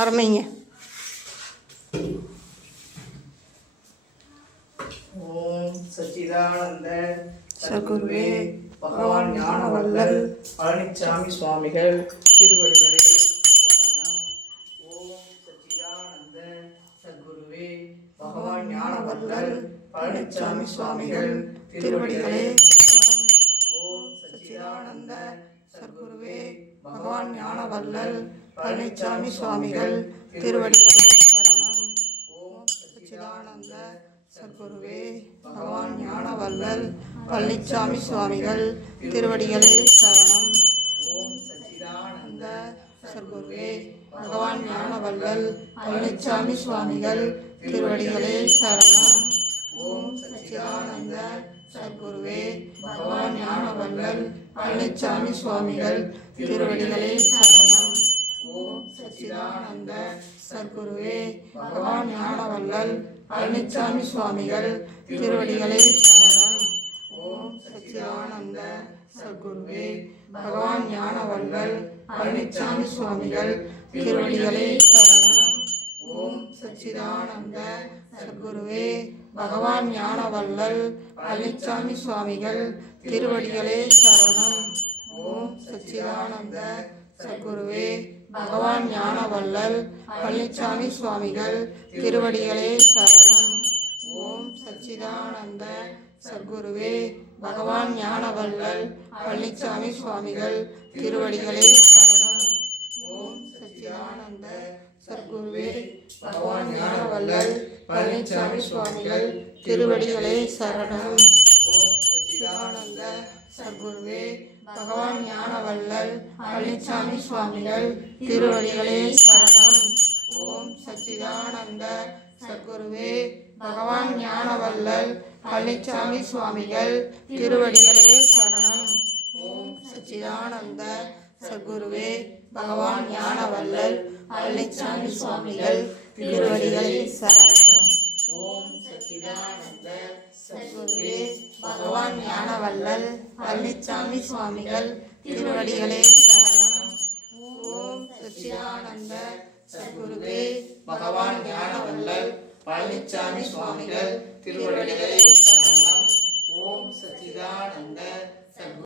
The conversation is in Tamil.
ஆரம்பிங்க. ஓம் சச்சிதானந்த சத்குருவே பகவான் ஞானவல்லல் பழனிச்சாமி சுவாமிகள் திருவடிகளே சரணம். ஓம் சச்சிதானந்த சத்குருவே பகவான் ஞானவல்லல் பழனிச்சாமி சுவாமிகள் திருவடிகளே சரணம். ஓம் சச்சிதானந்த சத்குருவே பகவான் ஞானவல்லல் பழனிச்சாமி சுவாமிகள் திருவடிகளே சரணம். ஓம் சச்சிதானந்த சத்குருவே பகவான் ஞானவல்லல் பழனிச்சாமி சுவாமிகள் திருவடிகளே சரணம். ஓம் சச்சிதானந்த சத்குருவே பகவான் ஞானவல்லல் பழனிச்சாமி சுவாமிகள் திருவடிகளே சரணம். ஓம் சச்சிதானந்த சத்குருவே பகவான் ஞானவல்லல் பழனிச்சாமி சுவாமிகள் திருவடிகளே சரணம். ஓம் சச்சிதானந்த சத்குருவே பகவான் ஞானவல்லல் பழனிச்சாமி சுவாமிகள் திருவடிகளே சரணம். ஓம் சச்சிதானந்த சத்குருவே பகவான் ஞானவல்லல் பழனிச்சாமி சுவாமிகள் திருவடிகளே சரணம். ஓம் சச்சிதானந்த சத்குருவே பகவான் ஞானவல்லல் பழனிச்சாமி சுவாமிகள் திருவடிகளே சரணம். ஓம் சச்சிதானந்த சத்குருவே பகவான் ஞானவல்லல் பழனிச்சாமி சுவாமிகள் திருவடிகளே சரணம். ஓம் சச்சிதானந்த சத்குருவே பகவான் ஞானவல்லல் பழனிச்சாமி சுவாமிகள் திருவடிகளே சரணம். ஓம் சச்சிதானந்த சத்குருவே பகவான் ஞானவல்லல் பழனிச்சாமி சுவாமிகள் திருவடிகளே சரணம். ஓம் சச்சிதானந்த சத்குருவே பகவான் ஞானவல்லல் பழனிச்சாமி சுவாமிகள் திருவடிகளே சரணம். ஓம் சச்சிதானந்த சத்குருவே பகவான் ஞானவல்லல் பழனிச்சாமி சுவாமிகள் திருவடிகளே சரணம். ஓம் சச்சிதானந்த சத்குருவே பகவான் ஞானவல்லல் பழனிச்சாமி சுவாமிகள் திருவடிகளே சரணம். ஓம் சச்சிதானந்த சத்குருவே பகவான் ஞானவல்லல் பழனிச்சாமி சுவாமிகள் திருவடிகளே சரணம். ஓம் சச்சிதானந்த சத்குருவே பகவான் ஞானவல்லல் பழனிச்சாமி சுவாமிகள் திருவடிகளே சரணம். ஓம் சச்சிதானந்த